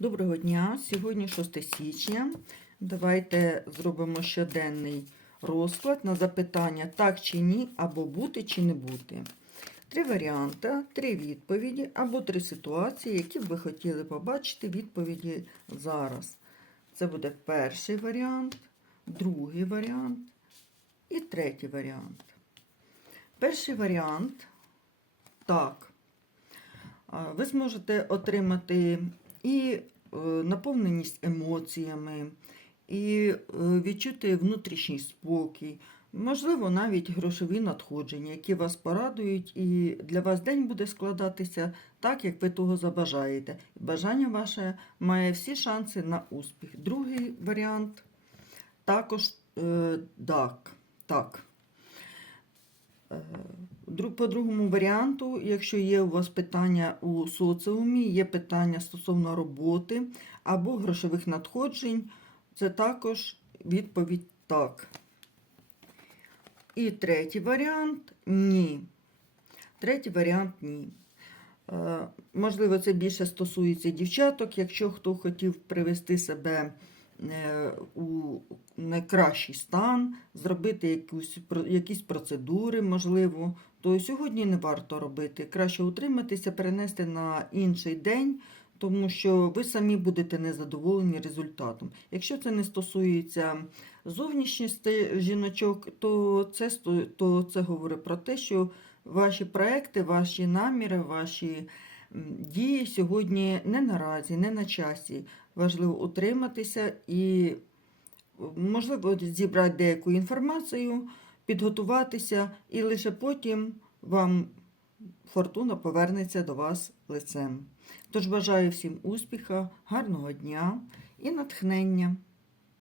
Доброго дня! Сьогодні 6 січня. Давайте зробимо щоденний розклад на запитання так чи ні, або бути чи не бути. Три варіанти, три відповіді або три ситуації, які б ви хотіли побачити відповіді зараз. Це буде перший варіант, другий варіант і третій варіант. Перший варіант так. Ви зможете отримати і е, наповненість емоціями, і е, відчути внутрішній спокій, можливо, навіть грошові надходження, які вас порадують, і для вас день буде складатися так, як ви того забажаєте. Бажання ваше має всі шанси на успіх. Другий варіант також е, так. так. По другому варіанту, якщо є у вас питання у соціумі, є питання стосовно роботи або грошових надходжень, це також відповідь так. І третій варіант ні. Третій варіант ні. Е, Можливо, це більше стосується дівчаток, якщо хто хотів привести себе у найкращий стан, зробити якусь, якісь процедури, можливо, то сьогодні не варто робити. Краще утриматися, перенести на інший день, тому що ви самі будете незадоволені результатом. Якщо це не стосується зовнішності жіночок, то це, то це говорить про те, що ваші проекти, ваші наміри, ваші дії сьогодні не наразі, не на часі. Важливо утриматися і, можливо, зібрати деяку інформацію, підготуватися, і лише потім вам фортуна повернеться до вас лицем. Тож бажаю всім успіха, гарного дня і натхнення.